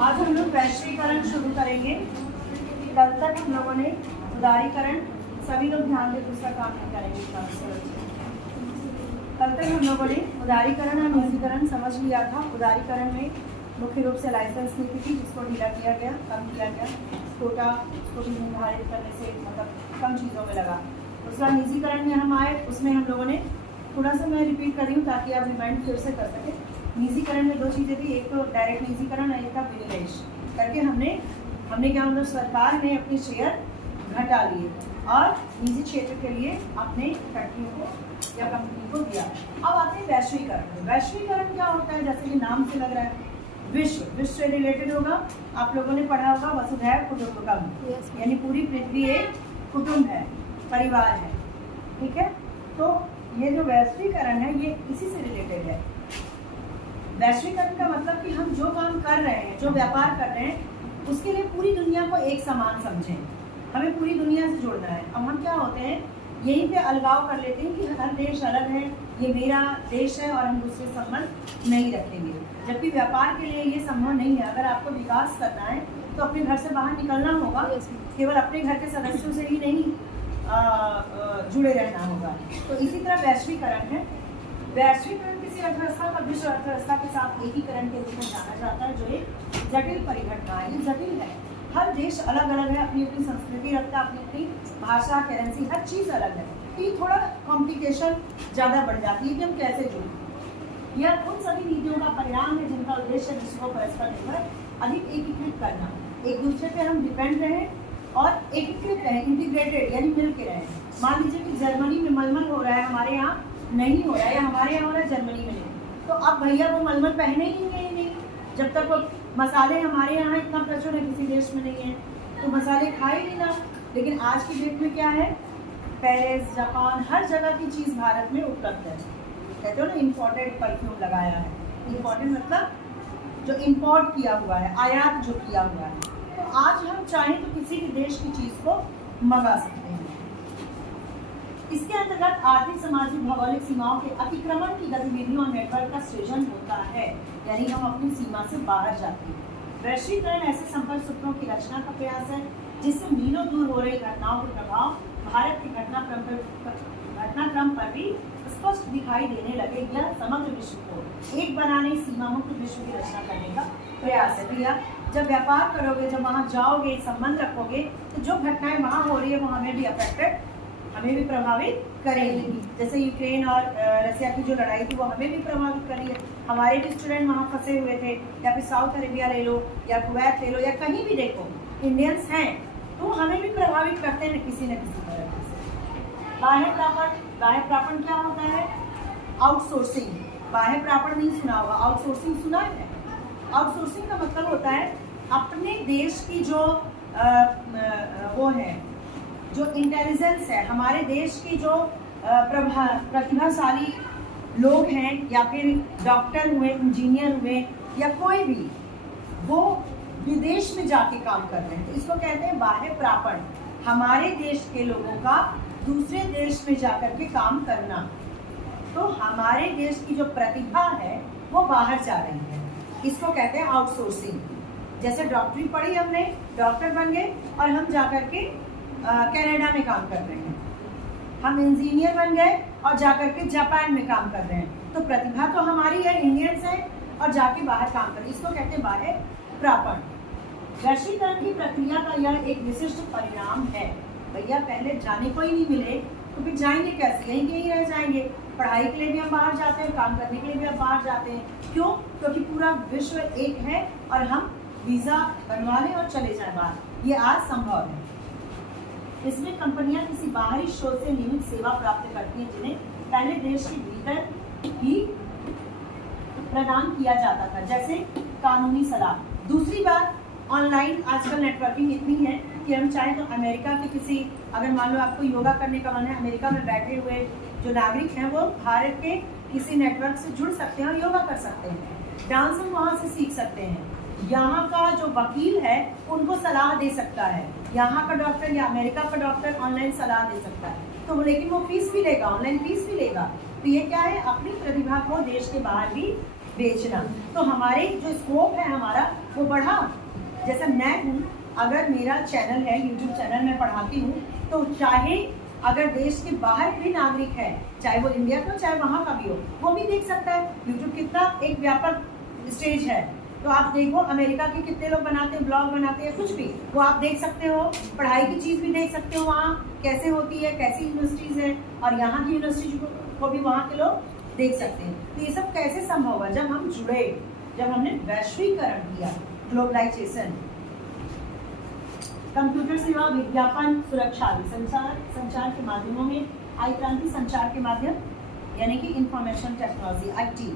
आज हम लोग वैश्वीकरण शुरू करेंगे। कल तक हम लोगों ने उदारीकरण, सभी लोग ध्यान दें, दूसरा काम नहीं करेंगे। कल तक हम लोगों ने उदारीकरण और निजीकरण समझ लिया था। उदारीकरण में मुख्य रूप से लाइसेंस नीति थी, जिसको ढीला किया गया, कम किया गया, कोटा उसको भी निर्धारित करने से मतलब कम चीज़ों में लगा। दूसरा निजीकरण में हम आए, उसमें हम लोगों ने थोड़ा सा मैं रिपीट कर रही हूँ ताकि आप रिमाइंड फिर से कर सकें। निजीकरण में दो चीज़ें थी, एक तो डायरेक्ट निजीकरण और एक था विनिवेश करके हमने क्या मतलब सरकार ने अपने शेयर घटा लिए और निजी क्षेत्र के लिए अपने फैक्ट्रियों को या कंपनी को दिया। अब आते हैं वैश्वीकरण। वैश्वीकरण क्या होता है? जैसे कि नाम से लग रहा है, विश्व से रिलेटेड होगा। आप लोगों ने पढ़ा होगा वसुधैव कुटुंबकम, यानी पूरी पृथ्वी एक कुटुंब है, परिवार है, ठीक है। तो ये जो वैश्वीकरण है ये इसी से रिलेटेड है। वैश्वीकरण का मतलब कि हम जो काम कर रहे हैं, जो व्यापार कर रहे हैं, उसके लिए पूरी दुनिया को एक समान समझें। हमें पूरी दुनिया से जुड़ना है। अब हम क्या होते हैं, यहीं पे अलगाव कर लेते हैं कि हर देश अलग है, ये मेरा देश है और हम दूसरे संबंध नहीं रखेंगे, जबकि व्यापार के लिए ये संभव नहीं है। अगर आपको विकास करना है तो अपने घर से बाहर निकलना होगा, केवल अपने घर के सदस्यों से ही नहीं जुड़े रहना होगा। तो इसी तरह वैश्वीकरण है। वैश्वीकरण किसी अर्थव्यवस्था का विश्व अर्थव्यवस्था के साथ एकीकरण के रूप में जाना जाता है, जो एक जटिल परिघटना है। ये जटिल है, हर देश अलग अलग है, अपनी अपनी संस्कृति रखता है, अपनी अपनी भाषा, करेंसी, हर चीज़ अलग है। तो ये थोड़ा कॉम्प्लिकेशन ज़्यादा बढ़ जाती है कि हम कैसे जुड़ें। यह उन सभी नीतियों का परिणाम है जिनका उद्देश्य विश्व को परस्पर निर्भर अधिक एकीकृत करना, एक दूसरे पे हम डिपेंड रहें और एकीकृत रहें, इंटीग्रेटेड यानी मिल के रहें। मान लीजिए कि जर्मनी में मलमल हो रहा है, हमारे यहाँ नहीं हो रहा है, या हमारे यहाँ हो रहा है जर्मनी में नहीं, तो अब भैया वो मलमल पहने ही नहीं, जब तक वो मसाले हमारे यहाँ इतना प्रचुर है, किसी देश में नहीं है, तो मसाले खाए ही ना। लेकिन आज की डेट में क्या है, पेरिस, जापान, हर जगह की चीज़ भारत में उपलब्ध है। कहते हो ना इम्पोर्टेड परफ्यूम लगाया है। इम्पोर्टेड मतलब जो इम्पोर्ट किया हुआ है, आयात जो किया हुआ है। तो आज हम चाहें तो किसी भी देश की चीज़ को मंगा सकते हैं। इसके अंतर्गत आर्थिक, सामाजिक, भौगोलिक सीमाओं के अतिक्रमण की गतिविधियों और नेटवर्क का सृजन होता है, यानी हम अपनी सीमा से बाहर जाते हैं। वैश्वीकरण ऐसे संपर्क सूत्रों की रचना का प्रयास है जिससे मीलों दूर हो रही घटनाओं के प्रभाव भारत के घटनाक्रम पर भी स्पष्ट दिखाई देने लगे। यह समग्र विश्व को एक बनाने, सीमा मुक्त विश्व की रचना करने का प्रयास है। भैया जब व्यापार करोगे, जब वहाँ जाओगे, संबंध रखोगे, तो जो घटनाएं वहाँ हो रही है वो हमें भी अफेक्टेड, हमें भी प्रभावित करेगी। जैसे यूक्रेन और रसिया की जो लड़ाई थी वो हमें भी प्रभावित करी है। हमारे भी स्टूडेंट वहाँ फंसे हुए थे, या फिर साउथ अरेबिया ले लो या कुवैत ले लो या कहीं भी देखो, इंडियंस हैं, तो हमें भी प्रभावित करते हैं किसी न किसी तरह से। बाह्य प्रापण क्या होता है? आउटसोर्सिंग। बाह्य प्रापण नहीं सुना होगा, आउटसोर्सिंग सुना है। आउटसोर्सिंग का मतलब होता है अपने देश की जो वो है, जो इंटेलिजेंस है, हमारे देश की जो प्रतिभाशाली लोग हैं, या फिर डॉक्टर हुए, इंजीनियर हुए, या कोई भी, वो विदेश में जाके काम कर रहे हैं, तो इसको कहते हैं बाह्य प्रापण। हमारे देश के लोगों का दूसरे देश में जाकर के काम करना। तो हमारे देश की जो प्रतिभा है वो बाहर जा रही है, इसको कहते हैं आउटसोर्सिंग। जैसे डॉक्टरी पढ़ी हमने, डॉक्टर बन गए और हम जाकर के कनाडा में काम कर रहे हैं। हम इंजीनियर बन गए और जाकर के जापान में काम कर रहे हैं। तो प्रतिभा तो हमारी है, इंडियंस है, और जाके बाहर काम कर रहे हैं, इसको कहते हैं बाह्य प्रापण। वैश्वीकरण की प्रक्रिया का यह एक विशिष्ट परिणाम है। भैया पहले जाने को ही नहीं मिले तो फिर जाएंगे कैसे? यहीं के ही रह जाएंगे। पढ़ाई के लिए भी हम बाहर जाते हैं, काम करने के लिए भी हम बाहर जाते हैं। क्यों? क्योंकि पूरा विश्व एक है और हम वीज़ा बनवा लें और चले जाएं बाहर, ये आज संभव है। इसमें कंपनियां किसी बाहरी स्रोत से नियमित सेवा प्राप्त करती हैं, जिन्हें पहले देश के भीतर ही प्रदान किया जाता था, जैसे कानूनी सलाह। दूसरी बात, ऑनलाइन आजकल नेटवर्किंग इतनी है कि हम चाहें तो अमेरिका के किसी, अगर मान लो आपको योगा करने का मन है, अमेरिका में बैठे हुए जो नागरिक हैं वो भारत के किसी नेटवर्क से जुड़ सकते हैं और योगा कर सकते हैं। डांस हम वहाँ से सीख सकते हैं। यहाँ का जो वकील है उनको सलाह दे सकता है, यहाँ का डॉक्टर या अमेरिका का डॉक्टर ऑनलाइन सलाह दे सकता है। तो लेकिन वो फीस भी लेगा, ऑनलाइन फीस भी लेगा। तो ये क्या है, अपनी प्रतिभा को देश के बाहर भी बेचना। तो हमारे जो स्कोप है हमारा वो बढ़ा। जैसे मैं हूँ, अगर मेरा चैनल है, यूट्यूब चैनल मैं पढ़ाती हूँ, तो चाहे अगर देश के बाहर भी नागरिक है, चाहे वो इंडिया का चाहे वहाँ का भी हो, वो भी देख सकता है। यूट्यूब कितना एक व्यापक स्टेज है। तो आप देखो अमेरिका के कितने लोग बनाते हैं, ब्लॉग बनाते हैं, कुछ भी वो आप देख सकते हो। पढ़ाई की चीज़ भी देख सकते हो, वहाँ कैसे होती है, कैसी यूनिवर्सिटीज़ हैं, और यहाँ की यूनिवर्सिटी को भी वहाँ के लोग देख सकते हैं। तो ये सब कैसे संभव हुआ? जब हम जुड़े, जब हमने वैश्वीकरण किया, ग्लोबलाइजेशन, कंप्यूटर सेवा, विज्ञापन, सुरक्षा, संचार के माध्यमों में आई क्रांति। संचार के माध्यम यानी कि इंफॉर्मेशन टेक्नोलॉजी, IT,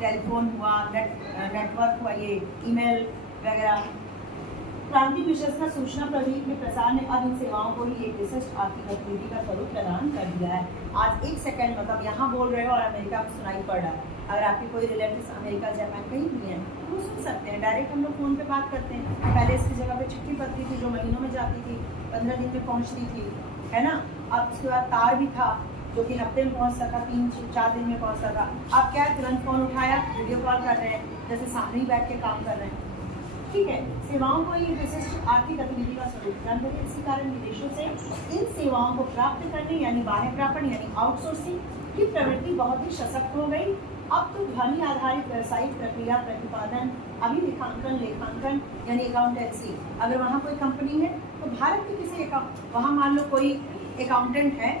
टेलीफोन हुआ, नेटवर्क हुआ, ये ईमेल वगैरह। क्रांति विशेषकर सूचना प्रौद्योगिकी में प्रसार ने अब इन सेवाओं को ही एक विशिष्ट आर्थिक गतिविधि का स्वरूप प्रदान कर दिया है। आज 1 सेकंड मतलब यहाँ बोल रहे हो और अमेरिका में सुनाई पड़ रहा है। अगर आपके कोई रिलेटिव्स अमेरिका, जापान कहीं भी हैं, तो वो सुन सकते हैं। डायरेक्ट हम लोग फ़ोन पे बात करते हैं। पहले इसकी जगह पे चिट्ठी पत्री थी जो महीनों में जाती थी, 15 दिन में पहुँचती थी, है ना। अब उसके बाद तार भी था जो कि हफ्ते में पहुँच सका, 3-4 दिन में पहुँच सका। अब क्या है, तुरंत फ़ोन उठाया, वीडियो कॉल कर रहे हैं, जैसे सामने ही बैठ के काम कर रहे हैं। ठीक है, सेवाओं को ये विशिष्ट आर्थिक गतिविधि का स्वरूप प्रदान करें। इसी कारण विदेशों से इन सेवाओं को प्राप्त करने यानी बाह्य प्रापण यानी आउटसोर्सिंग की प्रवृत्ति बहुत ही सशक्त हो गई। अब तो ध्वनि आधारित व्यावसायिक प्रक्रिया, प्रतिपादन, अभिलेखांकन, लेखांकन यानी अकाउंटेंसी। अगर वहाँ कोई कंपनी है तो भारत के किसी वहाँ मान लो कोई अकाउंटेंट है,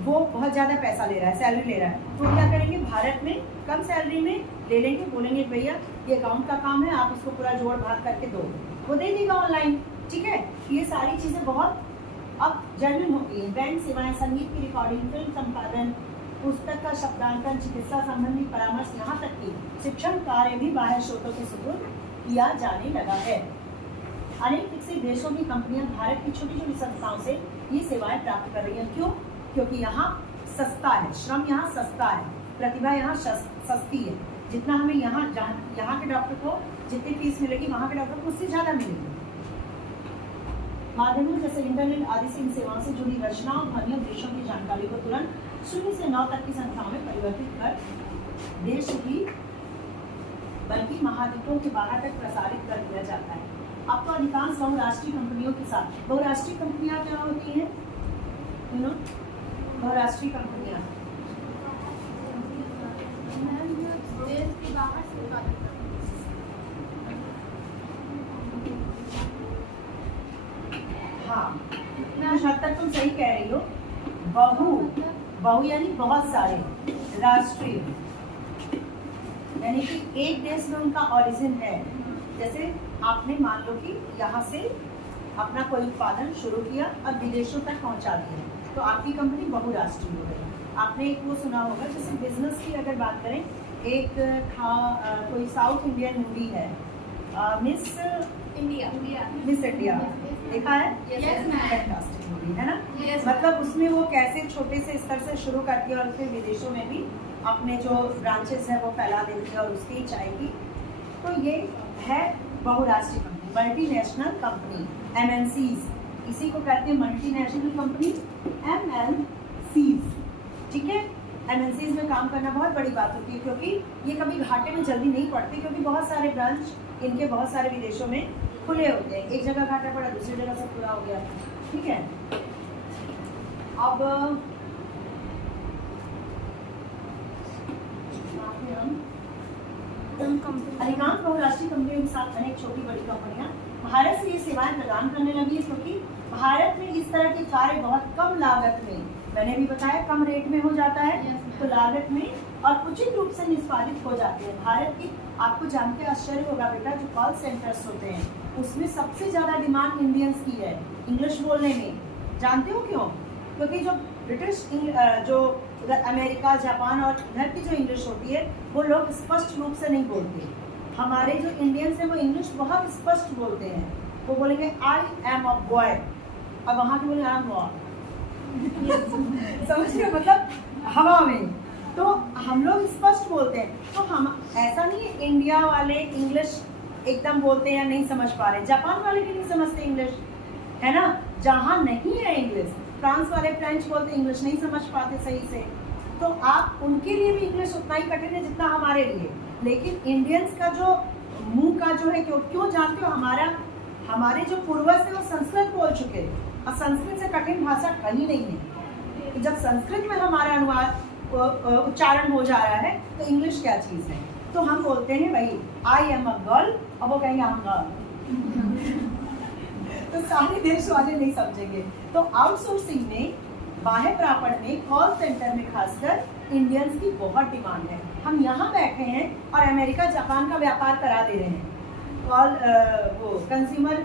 वो बहुत ज़्यादा पैसा ले रहा है, सैलरी ले रहा है, तो क्या करेंगे, भारत में कम सैलरी में ले लेंगे, बोलेंगे भैया ये अकाउंट का काम है, आप इसको पूरा जोड़ भाग करके दो, वो दे देगा ऑनलाइन। ठीक है, ये सारी चीज़ें बहुत अब जेन्युइन हो गई हैं। बैंक सेवाएं, संगीत की रिकॉर्डिंग, फिल्म संपादन, पुस्तक का शब्दांकन, चिकित्सा संबंधी परामर्श, यहाँ तक कि शिक्षण कार्य भी बाह्य स्रोतों के सुपुर्द किया जाने लगा है। अनेक विकसित देशों की कंपनियां भारत की छोटी छोटी संस्थाओं से ये सेवाएं प्राप्त कर रही हैं। क्यों? क्योंकि यहाँ सस्ता है, श्रम यहाँ सस्ता है, प्रतिभा यहाँ सस्ती है। जितना हमें यहाँ के डॉक्टर को जितनी फीस मिलेगी, वहाँ के डॉक्टर को उससे ज़्यादा मिलेगी। माध्यमों जैसे इंटरनेट आदि से इन सेवाओं से जुड़ी रचना और ध्वनि और देशों की जानकारी को तुरंत 0 से 9 तक की संख्याओं में परिवर्तित कर देश की बल्कि महाद्वीपों के बाहर तक प्रसारित कर दिया जाता है। अब तो अधिकांश बहुराष्ट्रीय कंपनियों के साथ, बहुराष्ट्रीय कंपनियां क्या होती हैं, बहुराष्ट्रीय कंपनियां हाँ, कुछ हद तक तुम सही कह रही हो। बहु यानी बहुत सारे, राष्ट्रीय यानी कि एक देश में उनका ओरिजिन है। जैसे आपने मान लो कि यहाँ से अपना कोई उत्पादन शुरू किया और विदेशों तक पहुँचा दिया, तो आपकी कंपनी बहुराष्ट्रीय हो गई। आपने एक वो सुना होगा, जैसे बिजनेस की अगर बात करें, एक था कोई साउथ इंडियन मूवी है, मिस इंडिया, देखा है? फैंटास्टिक मूवी है ना। मतलब उसमें वो कैसे छोटे से स्तर से शुरू करती है और फिर विदेशों में भी अपने जो ब्रांचेस हैं वो फैला देती है और उसकी चाहेगी। तो ये है बहुराष्ट्रीय कंपनी, मल्टीनेशनल कंपनी, MNCs। इसी को कहते हैं मल्टीनेशनल कंपनी, MNCs। ठीक है, MNCs में काम करना बहुत बड़ी बात होती है, क्योंकि ये कभी घाटे में जल्दी नहीं पड़ती, क्योंकि बहुत सारे ब्रांच इनके बहुत सारे विदेशों में खुले होते हैं। एक जगह घाटा पड़ा, दूसरी जगह से पूरा हो गया। ठीक है, अब अधिकांश बहुराष्ट्रीय कंपनियों के साथ अनेक छोटी बड़ी कंपनियां भारत से ये सेवाएं प्रदान करने लगी है, क्योंकि भारत में इस तरह के कार्य बहुत कम लागत में, मैंने भी बताया कम रेट में हो जाता है, तो लागत में और उचित रूप से निष्पादित हो जाते हैं। भारत की, आपको जान के आश्चर्य होगा बेटा, जो कॉल सेंटर्स होते हैं उसमें सबसे ज़्यादा डिमांड इंडियंस की है इंग्लिश बोलने में। जानते हो क्यों? क्योंकि जो ब्रिटिश, जो उधर अमेरिका, जापान और इधर की जो इंग्लिश होती है वो लोग स्पष्ट रूप से नहीं बोलते। हमारे जो इंडियंस हैं वो इंग्लिश बहुत स्पष्ट बोलते हैं। वो बोलेंगे आई एम अ बॉय, अब वहाँ के बोलेंगे आई एम बॉय। समझ रहे हो, मतलब हवा में। तो हम लोग स्पष्ट बोलते हैं, तो हम ऐसा नहीं है इंडिया वाले इंग्लिश एकदम बोलते हैं या नहीं समझ पा रहे, जापान वाले भी नहीं समझते इंग्लिश, है ना। जहाँ नहीं है इंग्लिश, फ्रांस वाले फ्रेंच बोलते, इंग्लिश नहीं समझ पाते सही से, तो आप उनके लिए भी इंग्लिश उतना ही कठिन है जितना हमारे लिए। लेकिन इंडियंस का जो मुंह का जो है, क्यों जानते हो, हमारे जो पूर्वज थे वो संस्कृत बोल चुके, और संस्कृत से कठिन भाषा कहीं नहीं है। तो जब संस्कृत में हमारा अनुवाद उच्चारण हो जा रहा है तो इंग्लिश क्या चीज़ है। तो हम बोलते हैं भाई आई एम अ गर्ल, और वो कहेंगे हम गर्ल। तो सारे देश वाले नहीं समझेंगे। तो आउटसोर्सिंग में, बाह्य प्रापण में, कॉल सेंटर में खासकर इंडियंस की बहुत डिमांड है। हम यहाँ बैठे हैं और अमेरिका जापान का व्यापार करा दे रहे हैं। कॉल वो कंज्यूमर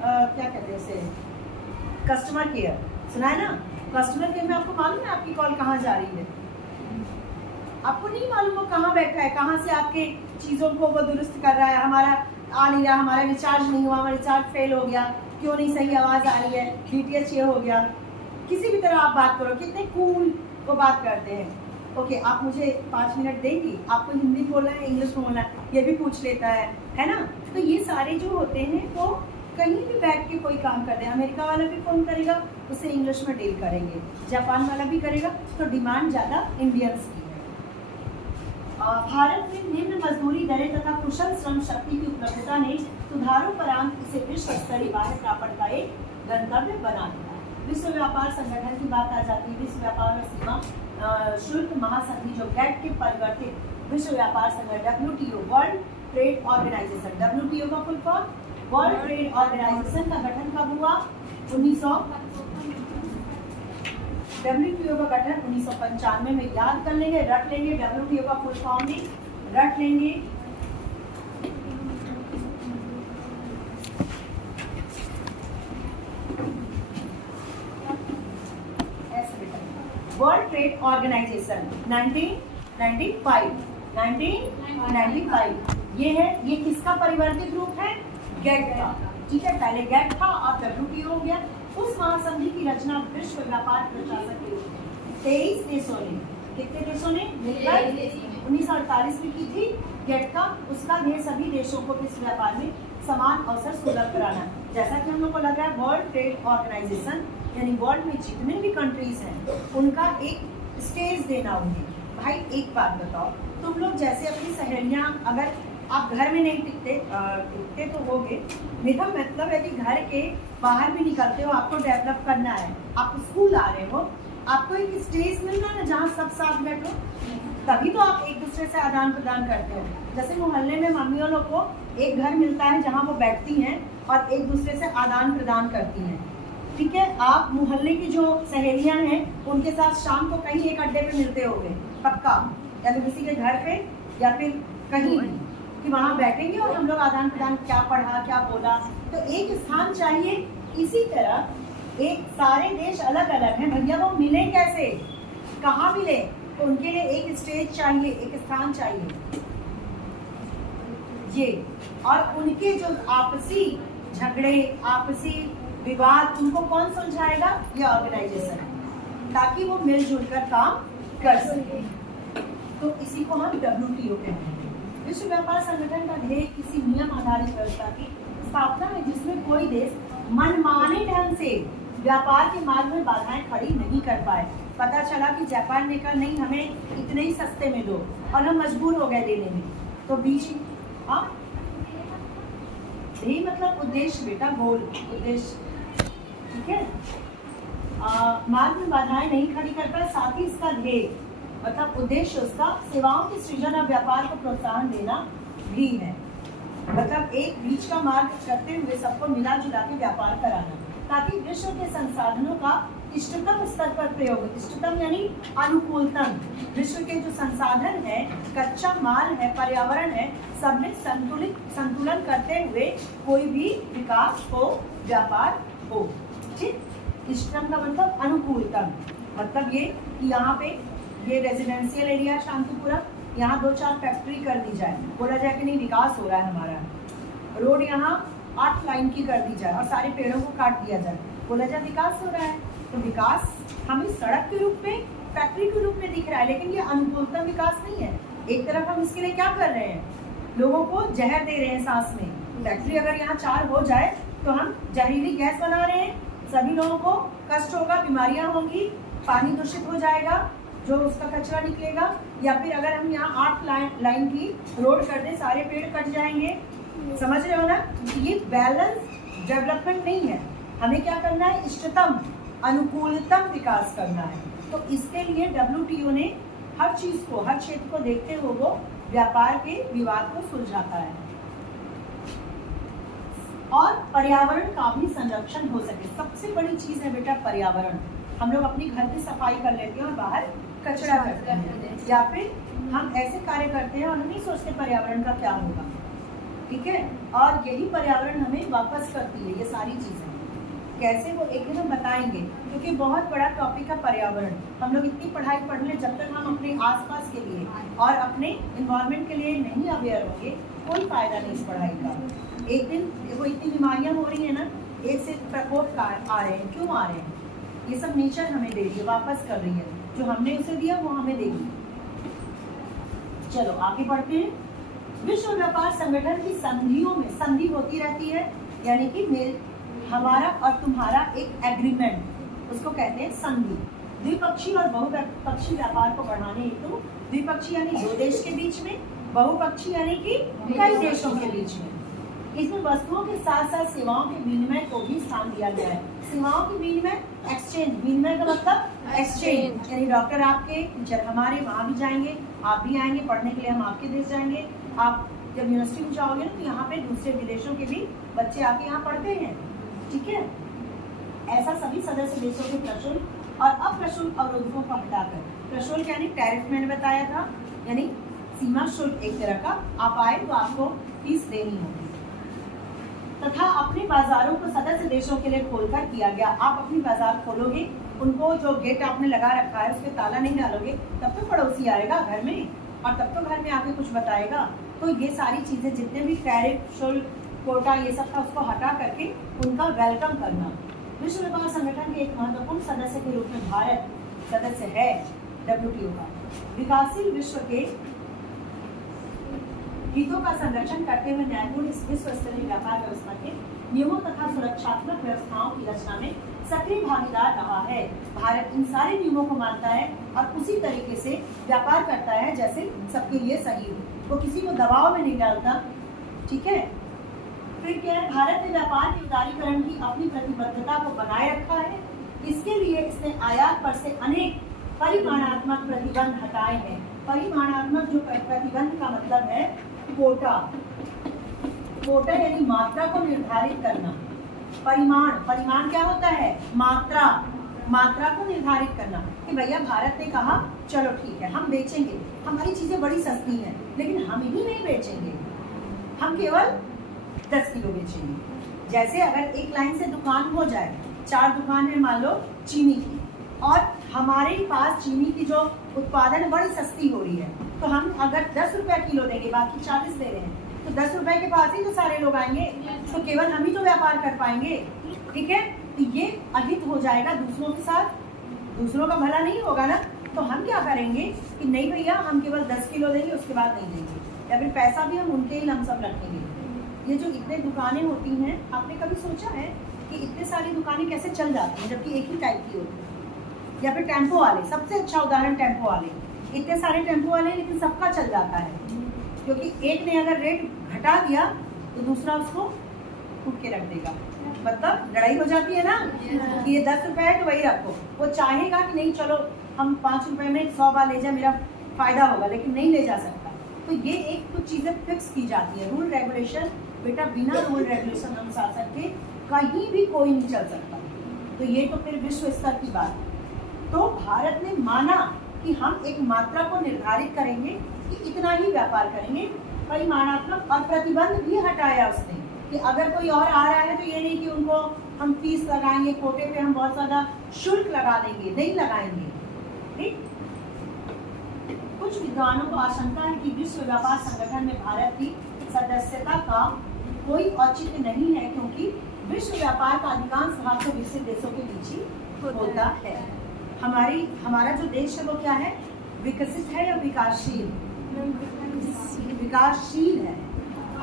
क्या कहते हैं उसे, कस्टमर केयर, सुना है ना। कस्टमर केयर में आपको मालूम है आपकी कॉल कहाँ जा रही है? आपको नहीं मालूम वो कहाँ बैठा है, कहाँ से आपके चीज़ों को वो दुरुस्त कर रहा है। हमारा आ नहीं रहा, हमारा रिचार्ज नहीं हुआ, हमारा रिचार्ज फेल हो गया, क्यों नहीं सही आवाज़ आ रही है, DTH ये हो गया। किसी भी तरह आप बात करो, कितने कूल वो बात करते हैं। ओके, आप मुझे 5 मिनट देंगी, आपको हिंदी बोलना है, इंग्लिश में बोलना है, ये भी पूछ लेता है ना। तो ये सारे जो होते हैं वो कहीं भी बैठ के कोई काम करते हैं। अमेरिका वाला भी फ़ोन करेगा, उससे इंग्लिश में डील करेंगे, जापान वाला भी करेगा। तो डिमांड ज़्यादा इंडियंस की है। भारत में निम्न मजदूरी दरें तथा कुशल श्रम शक्ति की उपलब्धता ने सुधारोपरांत इसे विश्व स्तरीय बाह्य प्रापण का एक गंतव्य बना दिया। विश्व व्यापार संगठन की बात आ जाती है। विश्व व्यापार और सीमा शुल्क महासंधि जो GATT के परिवर्तित विश्व व्यापार संगठन WTO, world trade organisation, WTO का full form world trade organisation का गठन कब हुआ? WTO का गठन 1995 में। याद कर लेंगे, रट लेंगे, WTO का फुल फॉर्म भी रट लेंगे। वर्ल्ड ट्रेड ऑर्गेनाइजेशन 1995 ये किसका परिवर्तित रूप है? GATT का। ठीक है, पहले GATT था और WTO हो गया। उस महासंधि की रचना विश्व व्यापार प्रशासक के रूप में 23 देशों ने, कितने देशों ने मिलकर 1948 में की थी GATT का। उसका ध्येय सभी देशों को विश्व व्यापार में समान अवसर सुलभ कराना। जैसा कि हम लोग को लग रहा है वर्ल्ड ट्रेड ऑर्गेनाइजेशन यानी वर्ल्ड में जितने भी कंट्रीज हैं उनका एक स्टेज देना उन्हें। भाई एक बात बताओ, तुम लोग जैसे अपनी सहेलियां, अगर आप घर में नहीं टिकते तो होगे, मेरा मतलब है कि घर के बाहर भी निकलते हो, आपको डेवलप करना है, आप स्कूल आ रहे हो, आपको एक स्टेज मिलना ना जहाँ सब साथ बैठो, तभी तो आप एक दूसरे से आदान प्रदान करते हो। जैसे मोहल्ले में मम्मियों लोग को एक घर मिलता है जहाँ वो बैठती हैं और एक दूसरे से आदान प्रदान करती हैं। ठीक है, आप मोहल्ले की जो सहेलियां हैं उनके साथ शाम को कहीं एक अड्डे पे मिलते होंगे पक्का, या तो किसी के घर पे या फिर कहीं कि वहाँ बैठेंगे और हम लोग आदान प्रदान, क्या पढ़ा क्या बोला। तो एक स्थान चाहिए। इसी तरह एक सारे देश अलग अलग हैं भैया, वो मिले कैसे, कहाँ मिले? तो उनके लिए एक स्टेज चाहिए, एक स्थान चाहिए ये। और उनके जो आपसी झगड़े, आपसी विवाद, उनको कौन सुलझाएगा? ये ऑर्गेनाइजेशन, ताकि वो मिलजुल कर काम कर सके। तो इसी को हम WTO कहते हैं। विश्व व्यापार संगठन का ध्येय किसी नियम आधारित व्यवस्था की स्थापना है जिसमें कोई देश मनमाने ढंग से व्यापार के मार्ग में बाधाएं खड़ी नहीं कर पाए। पता चला कि जापान ने कहा नहीं, हमें इतने ही सस्ते में दो, और हम मजबूर हो गए देने में। तो बीच यही मतलब उद्देश्य बेटा, गोल उद्देश्य। ठीक है, मार्ग में बाधाएं नहीं खड़ी कर पाए, साथ ही इसका ध्येय मतलब उद्देश्य उसका सेवाओं की सृजन और व्यापार को प्रोत्साहन देना भी है। मतलब एक बीच का मार्ग करते हुए सबको मिला जुला के व्यापार कराना, ताकि विश्व के संसाधनों का इष्टतम स्तर पर प्रयोग, इष्टतम यानी अनुकूलतम, विश्व के जो संसाधन है, कच्चा माल है, पर्यावरण है, सब में संतुलन करते हुए कोई भी विकास हो, व्यापार हो। ठीक, इष्टतम का मतलब अनुकूलतम, मतलब ये कि यहाँ पे ये रेजिडेंशियल एरिया शांतिपुरा, यहाँ 2-4 फैक्ट्री कर दी जाए, बोला जाए कि नहीं विकास हो रहा है हमारा, रोड यहाँ 8 लाइन की कर दी जाए और सारे पेड़ों को काट दिया जाए, बोला जाए विकास हो रहा है। तो विकास हमें सड़क के रूप में, फैक्ट्री के रूप में दिख रहा है, लेकिन ये अनुकूलतम विकास नहीं है। एक तरफ हम इसके लिए क्या कर रहे हैं, लोगों को जहर दे रहे हैं सांस में। फैक्ट्री अगर यहाँ 4 हो जाए तो हम जहरीली गैस बना रहे हैं, सभी लोगों को कष्ट होगा, बीमारियां होंगी, पानी दूषित हो जाएगा, जो उसका कचरा निकलेगा, या फिर अगर हम यहाँ 8 लाइन की रोड कर दें, सारे पेड़ कट जाएंगे। समझ रहे हो ना? ये बैलेंस डेवलपमेंट नहीं है। हमें क्या करना है? इष्टतम अनुकूलतम विकास करना है। तो इसके लिए WTO ने हर चीज को, हर क्षेत्र को देखते हुए वो व्यापार के विवाद को सुलझाता है। और पर्यावरण का भी संरक्षण हो सके, सबसे बड़ी चीज है बेटा पर्यावरण। हम लोग अपनी घर की सफाई कर लेते हैं और बाहर कचरा करते हैं, या फिर हम ऐसे कार्य करते हैं और हम नहीं सोचते पर्यावरण का क्या होगा। ठीक है? और यही पर्यावरण हमें वापस करती है ये सारी चीजें। कैसे, वो एक दिन हम बताएंगे, क्योंकि बहुत बड़ा टॉपिक है पर्यावरण। हम लोग इतनी पढ़ाई पढ़ लें, जब तक हम अपने आसपास के लिए और अपने इन्वायरमेंट के लिए नहीं अवेयर होंगे, कोई फायदा नहीं इस पढ़ाई का। एक दिन वो इतनी बीमारियां हो रही है ना, एक से प्रकोप आ रहे हैं। क्यों आ रहे हैं? ये सब नेचर हमें दे रही है, वापस कर रही है। जो हमने उसे दिया वो हमें देगी। चलो आगे बढ़ते हैं। विश्व व्यापार संगठन की संधियों में संधि होती रहती है, यानी कि हमारा और तुम्हारा एक एग्रीमेंट, उसको कहते हैं संधि। द्विपक्षीय और बहुपक्षीय व्यापार को बढ़ाने हेतु, द्विपक्षीय यानी 2 देश के बीच में, बहुपक्षीय यानी कि कई देशों के बीच में। इसमें वस्तुओं के साथ साथ सेवाओं के विनिमय को भी स्थान दिया गया है। सेवाओं के विनिमय, एक्सचेंज, विनिमय का मतलब एक्सचेंज, यानी डॉक्टर आपके, टीचर हमारे, वहाँ भी जाएंगे, आप भी आएंगे पढ़ने के लिए, हम आपके देश जाएंगे। आप जब यूनिवर्सिटी में जाओगे ना, तो यहाँ पे दूसरे विदेशों के भी बच्चे आके यहाँ पढ़ते हैं। ठीक है? ऐसा सभी सदस्य देशों के प्रशुल्क और अप्रशुल्क अवरोधों को हटाकर, प्रशुल्क यानी टैरिफ मैंने बताया था, यानी सीमा शुल्क एक तरह का, आप आए तो आपको फीस देनी होगी, तथा अपने बाजारों को सदस्य देशों के लिए खोलकर किया गया। आप अपनी बाजार खोलोगे, उनको जो गेट आपने लगा रखा है उसके ताला नहीं डालोगे, तब तो पड़ोसी आएगा घर में, और तब तो घर में आके कुछ बताएगा। तो ये सारी चीजें, जितने भी टैरिफ, शुल्क, कोटा, ये सब था, उसको हटा करके उनका वेलकम करना। विश्व व्यापार संगठन के एक महत्वपूर्ण सदस्य के रूप में भारत सदस्य है WTO का। विकासशील विश्व के हितों का संरक्षण करते हुए न्यायपूर्ण इस विश्व स्तरीय व्यापार व्यवस्था के नियमों तथा सुरक्षात्मक व्यवस्थाओं की रचना में सक्रिय भागीदार रहा है। भारत इन सारे नियमों को मानता है और उसी तरीके से व्यापार करता है जैसे सबके लिए सही हो। वो किसी को दबाव में नहीं डालता। ठीक है? फिर क्या है? भारत ने व्यापार के उदारीकरण की अपनी प्रतिबद्धता को बनाए रखा है। इसके लिए इसने आयात पर से अनेक परिमाणात्मक प्रतिबंध हटाए हैं। परिमाणात्मक जो प्रतिबंध का मतलब है कोटा, कोटा यानी मात्रा को निर्धारित करना। परिमाण, परिमाण क्या होता है? मात्रा, मात्रा को निर्धारित करना कि भैया भारत ने कहा चलो ठीक है हम बेचेंगे, हमारी चीजें बड़ी सस्ती हैं, लेकिन हम ही नहीं बेचेंगे, हम केवल 10 किलो बेचेंगे। जैसे अगर एक लाइन से दुकान हो जाए, 4 दुकान है मान लो चीनी की, और हमारे पास चीनी की जो उत्पादन बड़ी सस्ती हो रही है, तो हम अगर 10 रुपया किलो देंगे, बाकी 40 दे रहे हैं, तो 10 रुपए के पास ही तो सारे लोग आएंगे, तो केवल हम ही तो व्यापार कर पाएंगे। ठीक है? तो ये अहित हो जाएगा दूसरों के साथ, दूसरों का भला नहीं होगा ना। तो हम क्या करेंगे कि नहीं भैया हम केवल 10 किलो देंगे, उसके बाद नहीं देंगे, या फिर पैसा भी हम उनके ही लमसम रखेंगे। ये जो इतने दुकानें होती हैं, आपने कभी सोचा है कि इतने सारी दुकानें कैसे चल जाती हैं जबकि एक ही टाइप की होती है? या फिर टेम्पो वाले, सबसे अच्छा उदाहरण टेम्पो वाले, इतने सारे टेम्पो वाले लेकिन सबका चल जाता है, क्योंकि एक ने अगर रेट घटा दिया तो दूसरा उसको कूट के रख देगा। मतलब लड़ाई हो जाती है ना कि ये 10 रुपए है तो वही रखो। वो चाहेगा कि नहीं चलो हम 5 रुपए में 100 बार ले जाए, मेरा फायदा होगा, लेकिन नहीं ले जा सकता। तो ये एक कुछ चीज़ें फिक्स की जाती है, रूल रेगुलेशन। बेटा बिना रूल रेगुलेशन अनुशासन के कहीं भी कोई नहीं चल सकता। तो ये तो फिर विश्व स्तर की बात है। तो भारत ने माना कि हम एक मात्रा को निर्धारित करेंगे कि इतना ही व्यापार करेंगे। परिमाणात्मक और प्रतिबंध भी हटाया उसने कि अगर कोई और आ रहा है तो ये नहीं कि उनको हम फीस लगाएंगे, कोटे पे हम बहुत ज़्यादा शुल्क लगा देंगे, नहीं लगाएंगे। ठीक? कुछ विद्वानों को आशंका है कि विश्व व्यापार संगठन में भारत की सदस्यता का कोई औचित्य नहीं है, क्योंकि विश्व व्यापार का अधिकांश भाग तो विकसित देशों के बीच ही होता है। हमारा जो देश है वो क्या है? विकसित है या विकासशील? विकासशील है।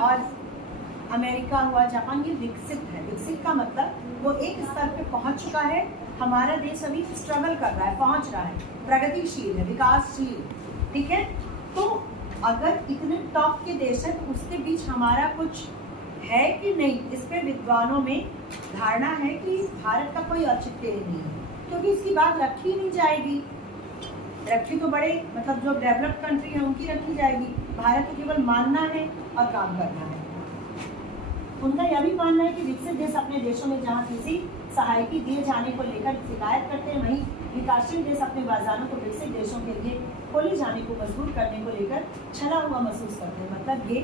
और अमेरिका हुआ, जापान, ये विकसित है। विकसित का मतलब वो एक स्तर पे पहुंच चुका है। हमारा देश अभी स्ट्रगल कर रहा है, पहुंच रहा है, प्रगतिशील है, विकासशील, ठीक है। तो अगर इतने टॉप के देश है तो उसके बीच हमारा कुछ है कि नहीं, इस पे विद्वानों में धारणा है कि भारत का कोई औचित्य नहीं है, क्योंकि इसकी बात रखी नहीं जाएगी। रखी तो बड़े मतलब जो डेवलप्ड कंट्री है उनकी रखी जाएगी, भारत को केवल मानना है और काम करना है। उनका यह भी मानना है कि विकसित देश अपने देशों में जहाँ किसी सहायता दिए जाने को लेकर शिकायत करते हैं, वहीं विकासशील देश अपने बाजारों को विकसित देशों के लिए खोले जाने को मजबूर करने को लेकर छला हुआ महसूस करते हैं। मतलब ये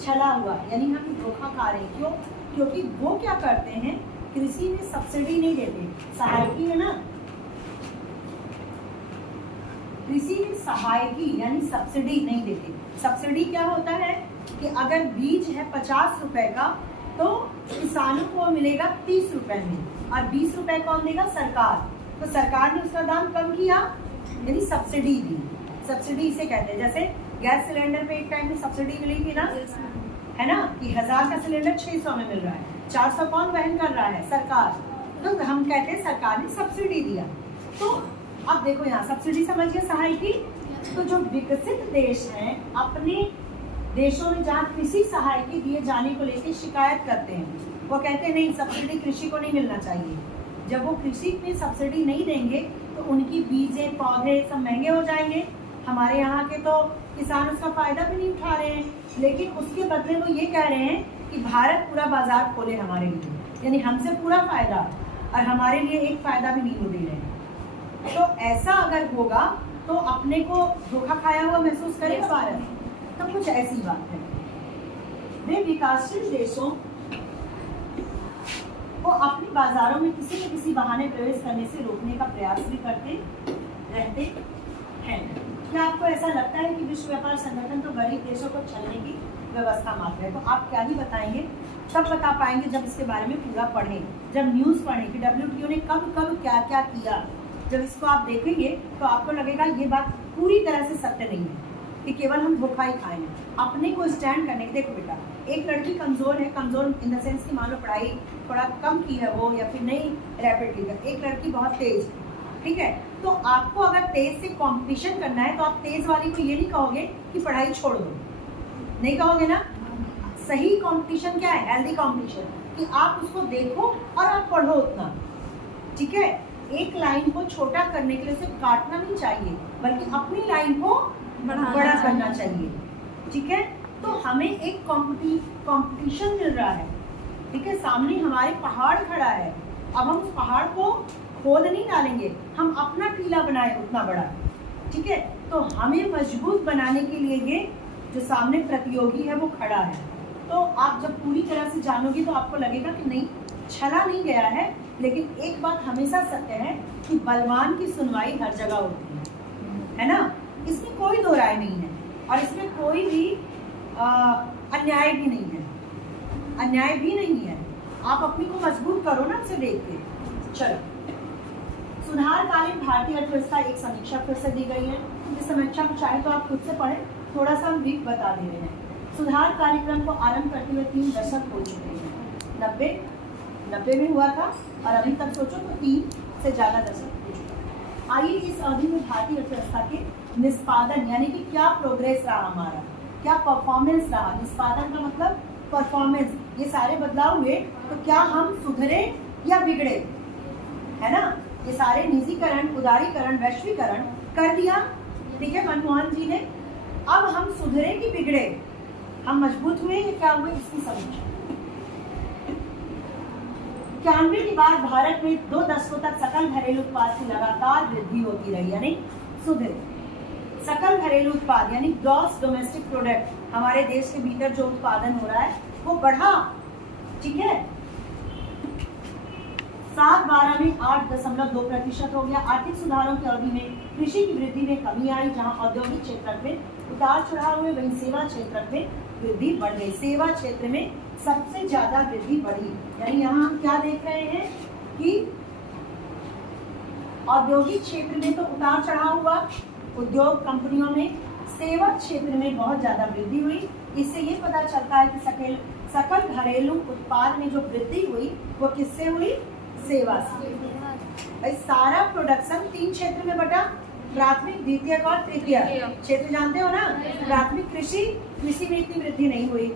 छला हुआ यानी हम धोखा खा रहे हैं। क्यों? क्योंकि वो क्या करते हैं, कृषि में सब्सिडी नहीं देते, सहायकी है ना, कृषि में सहायकी यानी सब्सिडी नहीं देते। सब्सिडी क्या होता है कि अगर बीज है 50 रुपए का तो किसानों को मिलेगा 30 रुपए में, और 20 रुपए कौन देगा? सरकार। तो सरकार ने उसका दाम कम किया यानी सब्सिडी दी। सब्सिडी इसे कहते हैं। जैसे गैस सिलेंडर पे एक टाइम में सब्सिडी मिली थी ना, है ना, कि 1000 का सिलेंडर 600 में मिल रहा है, 400 कौन वहन कर रहा है? सरकार। तो हम कहते हैं सरकार ने सब्सिडी दिया। तो अब देखो यहाँ सब्सिडी समझिए, सहायकी। तो जो विकसित देश हैं अपने देशों में जहाँ कृषि सहायकी दिए जाने को लेकर शिकायत करते हैं, वो कहते हैं नहीं, सब्सिडी कृषि को नहीं मिलना चाहिए। जब वो कृषि में सब्सिडी नहीं देंगे तो उनकी बीजें पौधे सब महंगे हो जाएंगे। हमारे यहाँ के तो किसान उसका फायदा भी नहीं उठा रहे हैं, लेकिन उसके बदले वो ये कह रहे हैं कि भारत पूरा बाजार खोले हमारे लिए, यानी हमसे पूरा फायदा, और हमारे लिए एक फायदा भी नहीं हो दे रहे हैं। तो ऐसा अगर होगा तो अपने को धोखा खाया हुआ महसूस करेगा भारत। तो कुछ ऐसी बात है। वे विकासशील देशों को अपने बाजारों में किसी न किसी बहाने प्रवेश करने से रोकने का प्रयास भी करते रहते हैं। क्या आपको ऐसा लगता है कि विश्व व्यापार संगठन तो गरीब देशों को छलने की व्यवस्था मात्र है? तो आप क्या ही बताएंगे, तब बता पाएंगे जब इसके बारे में पूरा पढ़ें, जब न्यूज़ पढ़ें कि WTO ने कब कब क्या क्या किया। जब इसको आप देखेंगे तो आपको लगेगा ये बात पूरी तरह से सत्य नहीं है कि केवल हम धोखा ही खाए हैं। अपने को स्टैंड करने के, देखो बेटा, एक लड़की कमज़ोर है, कमज़ोर इन द सेंस कि मान लो पढ़ाई थोड़ा कम की है वो, या फिर नहीं रैपिडली कर, एक लड़की बहुत तेज, ठीक है। तो आपको अगर तेज से कंपटीशन करना है तो आप तेज वाली को ये नहीं कहोगे कि पढ़ाई छोड़ दो, नहीं कहोगे ना। सही कंपटीशन क्या है? हेल्दी कंपटीशन, कि आप उसको देखो और आप पढ़ो उतना, ठीक है। एक लाइन को छोटा करने के लिए उसे काटना नहीं चाहिए, बल्कि अपनी लाइन को बड़ा करना चाहिए, ठीक है। तो हमें एक कंपटीशन मिल रहा है, ठीक है, सामने हमारे पहाड़ खड़ा है। अब हम उस पहाड़ को खोद नहीं डालेंगे, हम अपना टीला बनाए उतना बड़ा, ठीक है। तो हमें मजबूत बनाने के लिए ये जो सामने प्रतियोगी है वो खड़ा है। तो आप जब पूरी तरह से जानोगे तो आपको लगेगा कि नहीं, छला नहीं गया है। लेकिन एक बात हमेशा सत्य है कि बलवान की सुनवाई हर जगह होती है ना, इसमें कोई दो राय नहीं है, और इसमें कोई भी अन्याय भी नहीं है, अन्याय भी नहीं है। आप अपनी को मजबूत करो ना उसे देख के। चलो, सुधारकालीन भारतीय अर्थव्यवस्था एक समीक्षा फिर से दी गई है। इस समीक्षा को चाहे तो आप खुद से पढ़ें, थोड़ा सा हम ब्रीफ बता दे रहे हैं। सुधार कार्यक्रम को आरंभ करते हुए 3 दशक हो चुके हैं। 90 में हुआ था और अभी तक सोचो तो 3 से ज़्यादा दशक हो चुका है। आइए इस अवधि में भारतीय अर्थव्यवस्था के निष्पादन यानी कि क्या प्रोग्रेस रहा हमारा, क्या परफॉर्मेंस रहा। निष्पादन का मतलब परफॉर्मेंस, ये सारे बदलाव हुए तो क्या हम सुधरे या बिगड़े, है ना। ये सारे निजीकरण, उदारीकरण, वैश्वीकरण कर दिया, ठीक है, मनमोहन जी ने। अब हम सुधरे कि बिगड़े, हम मजबूत हुए या क्या हुए, इसकी समीक्षा। 91 के बाद भारत में 2 दशकों तक सकल घरेलू उत्पाद की लगातार वृद्धि होती रही, यानी सुधरे। सकल घरेलू उत्पाद यानी ग्रॉस डोमेस्टिक प्रोडक्ट, हमारे देश के भीतर जो उत्पादन हो रहा है वो बढ़ा, ठीक है। 7-12 में 8.2% हो गया। आर्थिक सुधारों की अवधि में कृषि की वृद्धि में कमी आई, जहां औद्योगिक क्षेत्र में उतार चढ़ाव हुए, वहीं सेवा क्षेत्र में वृद्धि बढ़ गई। सेवा क्षेत्र में सबसे ज्यादा वृद्धि बढ़ी, यानी यहाँ हम क्या देख रहे हैं कि औद्योगिक क्षेत्र में तो उतार चढ़ाव हुआ, उद्योग कंपनियों में, सेवा क्षेत्र में बहुत ज्यादा वृद्धि हुई। इससे ये पता चलता है कि सकल घरेलू उत्पाद में जो वृद्धि हुई वो किससे हुई? सेवा से। भाई सारा प्रोडक्शन 3 क्षेत्र में बटा, प्राथमिक, द्वितीयक और तृतीयक। क्षेत्र जानते हो ना? प्राथमिक कृषि, कृषि में इतनी वृद्धि नहीं हुई।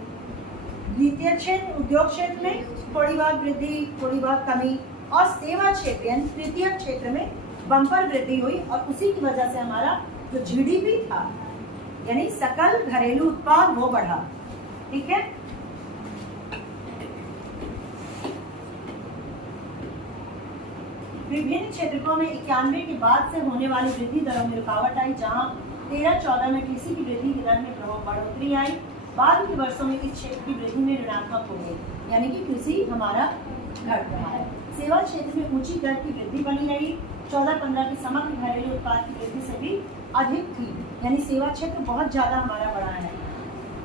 द्वितीय क्षेत्र उद्योग क्षेत्र में थोड़ी बहुत वृद्धि, थोड़ी बहुत कमी, और सेवा क्षेत्र यानी तृतीय क्षेत्र में बम्पर वृद्धि हुई, और उसी की वजह से हमारा जो जीडीपी था यानी सकल घरेलू उत्पाद वो बढ़ा। ठीक है, विभिन्न क्षेत्रों में 91 के बाद से होने वाली वृद्धि दरों में रुकावट आई, जहां 13-14 में कृषि की वृद्धि की दर में बढ़ोतरी आई। बाद के वर्षों में इस क्षेत्र की वृद्धि में ऋणात्मक हो गई, यानी कि कृषि हमारा घट रहा है। सेवा क्षेत्र में ऊंची दर की वृद्धि बनी रही, 14-15 की समग्र घरेलू उत्पाद की वृद्धि से भी अधिक थी, यानी सेवा क्षेत्र बहुत ज्यादा हमारा बढ़ा है।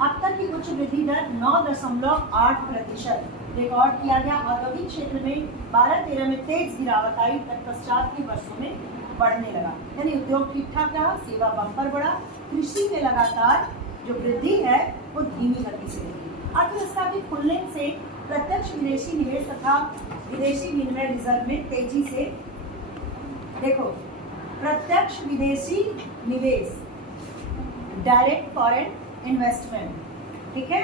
अब तक की उच्च वृद्धि दर 9.8% रिकॉर्ड किया गया। औद्योगिक क्षेत्र में 12-13 में तेज गिरावट आई, तत्पश्चात के वर्षों में बढ़ने लगा, यानी उद्योग ठीक ठाक रहा, सेवा बम्पर बढ़ा। कृषि में लगातार जो वृद्धि है वो धीमी गति से रही। अर्थव्यवस्था के खुलने से प्रत्यक्ष विदेशी निवेश तथा विदेशी विनिमय रिजर्व में तेजी से, देखो प्रत्यक्ष विदेशी निवेश, डायरेक्ट फॉरेन इन्वेस्टमेंट, ठीक है,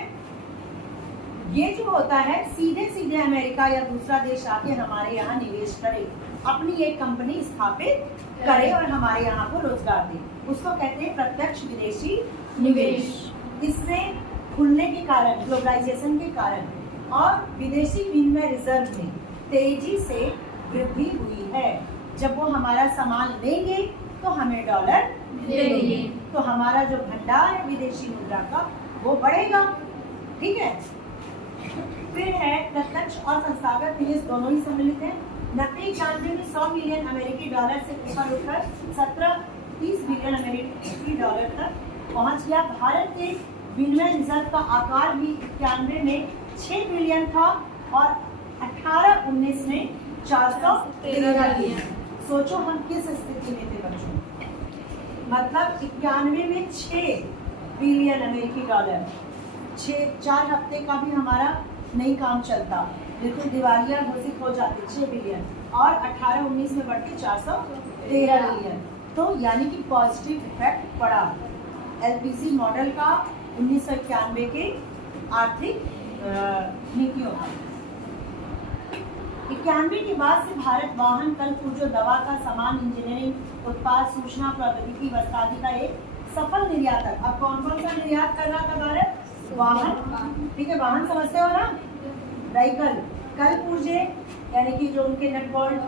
ये जो होता है सीधे सीधे अमेरिका या दूसरा देश आके हमारे यहाँ निवेश करे, अपनी एक कंपनी स्थापित करे और हमारे यहाँ को रोजगार दे, उसको कहते हैं प्रत्यक्ष विदेशी निवेश। इससे खुलने के कारण, ग्लोबलाइजेशन के कारण और विदेशी विनिमय रिजर्व में तेजी से वृद्धि हुई है। जब वो हमारा सामान लेंगे तो हमें डॉलर देंगे, तो हमारा जो भंडार है विदेशी मुद्रा का वो बढ़ेगा। ठीक है, फिर है प्रत्यक्ष और संस्थागत निवेश दोनों ही सम्मिलित है। 90-91 में 100 मिलियन अमेरिकी डॉलर से ऊपर उठकर 17-30 बिलियन अमेरिकी डॉलर तक पहुंच गया। भारत के विनिमय रिजर्व का आकार भी 91 में 6 बिलियन था और 18-19 में 413 बिलियन। सोचो हम किस स्थिति में थे बच्चों, मतलब 91 में 6 बिलियन अमेरिकी डॉलर, 4 हफ्ते का भी हमारा नहीं काम चलता, बिल्कुल दिवालिया घोषित हो जाते 6 बिलियन, और 18-19 में बढ़ के 413 बिलियन। तो यानी कि पॉजिटिव इफेक्ट पड़ा एलपीसी मॉडल का 1991 के आर्थिक नीतियों का। 91 के बाद से भारत वाहन, कल पुर्जों, दवा का सामान, इंजीनियरिंग उत्पाद, सूचना प्रौद्योगिकी वस्त्रादि का एक सफल निर्यातक। अब कौन कौन सा निर्यात कर रहा था भारत? वाहन, ठीक है, वाहन समझते हो ना, व्हीकल, कल पुर्जे यानी कि जो उनके नट बोल्ट,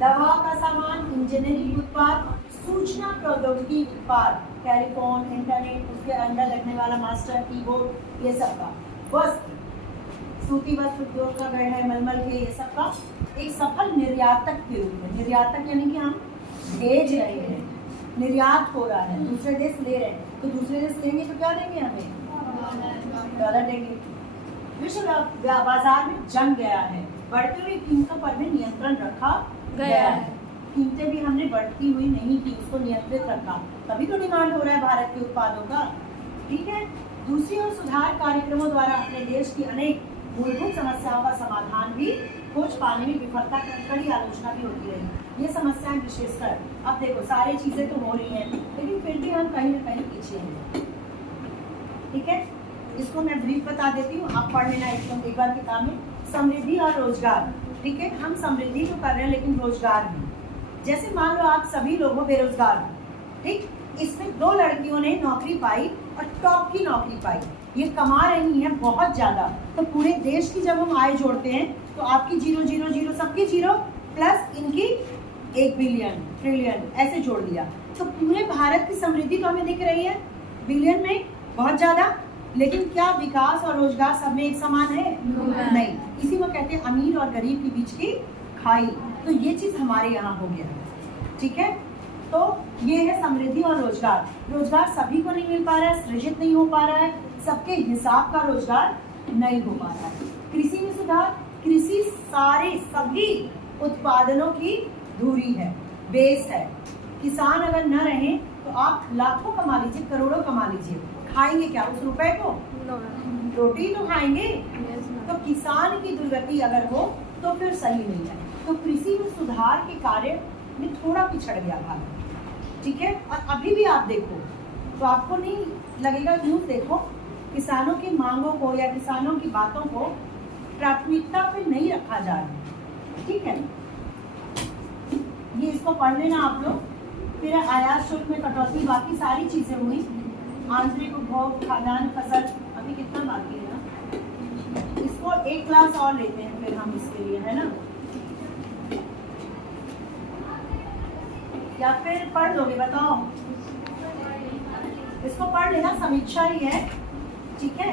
दवा का सामान, इंजीनियरिंग उत्पाद, सूचना प्रौद्योगिकी उत्पाद, टेलीफोन, इंटरनेट, उसके अंदर लगने वाला मास्टर कीबोर्ड, ये सब का, वस्त्र, सूती वस्त्र उद्योग का गढ़ है, मलमल के, ये सब का एक सफल निर्यातक के रूप में। निर्यातक यानी कि हम भेज रहे हैं, निर्यात हो रहा है, दूसरे देश ले रहे हैं, तो दूसरे देश लेंगे तो क्या देंगे हमें? डॉलर देंगे। विश्व बाजार में जम गया है, बढ़ती हुई कीमतों पर भी नियंत्रण रखा गया है। कीमतें भी हमने बढ़ती हुई नहीं की, उसको नियंत्रित रखा, तभी तो डिमांड हो रहा है भारत के उत्पादों का। ठीक है, दूसरी ओर सुधार कार्यक्रमों द्वारा अपने देश की अनेक मूलभूत समस्याओं का समाधान भी खोज पाने में विफलता की कड़ी आलोचना भी होती रही। ये समस्याएं विशेषकर, अब देखो सारी चीजें तो हो रही हैं, लेकिन फिर भी हम कहीं ना कहीं पीछे हैं। ठीक है, इसको मैं ब्रीफ बता देती हूँ, आप पढ़ लेना एक बार किताब में। समृद्धि और रोजगार, ठीक है, हम समृद्धि तो कर रहे हैं लेकिन रोजगार भी, जैसे मान लो आप सभी लोग हो बेरोजगार, ठीक, इसमें 2 लड़कियों ने नौकरी पाई और टॉप की नौकरी पाई, ये कमा रही हैं बहुत ज़्यादा, तो पूरे देश की जब हम आय जोड़ते हैं तो आपकी 0-0-0 सबकी 0 प्लस इनकी 1 बिलियन ट्रिलियन ऐसे जोड़ दिया, तो पूरे भारत की समृद्धि तो हमें दिख रही है बिलियन में बहुत ज़्यादा, लेकिन क्या विकास और रोजगार सब में एक समान है? नहीं। इसी को कहते हैं अमीर और गरीब के बीच की खाई, तो ये चीज़ हमारे यहाँ हो गया। ठीक है, तो ये है समृद्धि और रोजगार। रोजगार सभी को नहीं मिल पा रहा है, सृजित नहीं हो पा रहा है, सबके हिसाब का रोजगार नहीं हो पा रहा है। कृषि में सुधार, कृषि सारे सभी उत्पादनों की धुरी है, बेस है। किसान अगर न रहे तो आप लाखों कमा लीजिए, करोड़ों कमा लीजिए, खाएंगे क्या उस रुपए को? रोटी तो खाएंगे, किसान की दुर्गति अगर हो तो फिर सही नहीं है। तो कृषि में सुधार के कार्य में थोड़ा पिछड़ गया भारत, ठीक है। और अभी भी आप देखो तो आपको नहीं लगेगा, न्यूज़ देखो, किसानों की मांगों को या किसानों की बातों को प्राथमिकता पे नहीं रखा जा रहा, ठीक है। ये इसको पढ़ लेना आप लोग। फिर आयात शुल्क में कटौती, बाकी सारी चीजें हुई। आंतरिक उपभोग, खाद्यान्न फसल, अभी कितना बाकी है ना, इसको एक क्लास और लेते हैं फिर हम इसके लिए, है ना, या फिर पढ़ लोगे बताओ? इसको पढ़ लेना, समीक्षा ही है, ठीक है।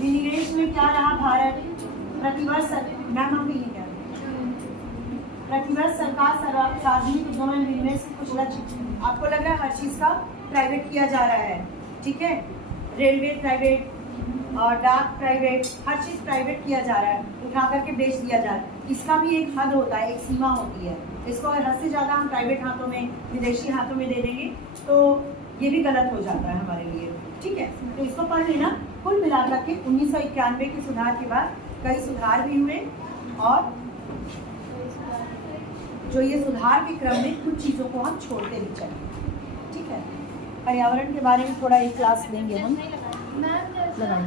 विनिवेश में क्या रहा भारत, प्रतिवर्ष मैम हम भी नहीं कह रहे, प्रतिवर्ष सरकार सार्वजनिक उद्यम में विनिवेश के कुछ लक्ष्य, आपको लग रहा है हर चीज का प्राइवेट किया जा रहा है, ठीक है। रेलवे प्राइवेट और डाक प्राइवेट, हर चीज प्राइवेट किया जा रहा है, उठा करके बेच दिया जा रहा है। इसका भी एक हद होता है, एक सीमा होती है। इसको अगर हद से ज़्यादा हम प्राइवेट हाथों में, विदेशी हाथों में दे देंगे तो ये भी गलत हो जाता है हमारे लिए, ठीक है। तो इसको पढ़ लेना। कुल मिलाकर के 1991 के सुधार के बाद कई सुधार भी हुए, और जो ये सुधार के क्रम में कुछ चीज़ों को हम छोड़ते भी चले, ठीक है। पर्यावरण के बारे में थोड़ा एक क्लास लेंगे हम, लगाएंगे।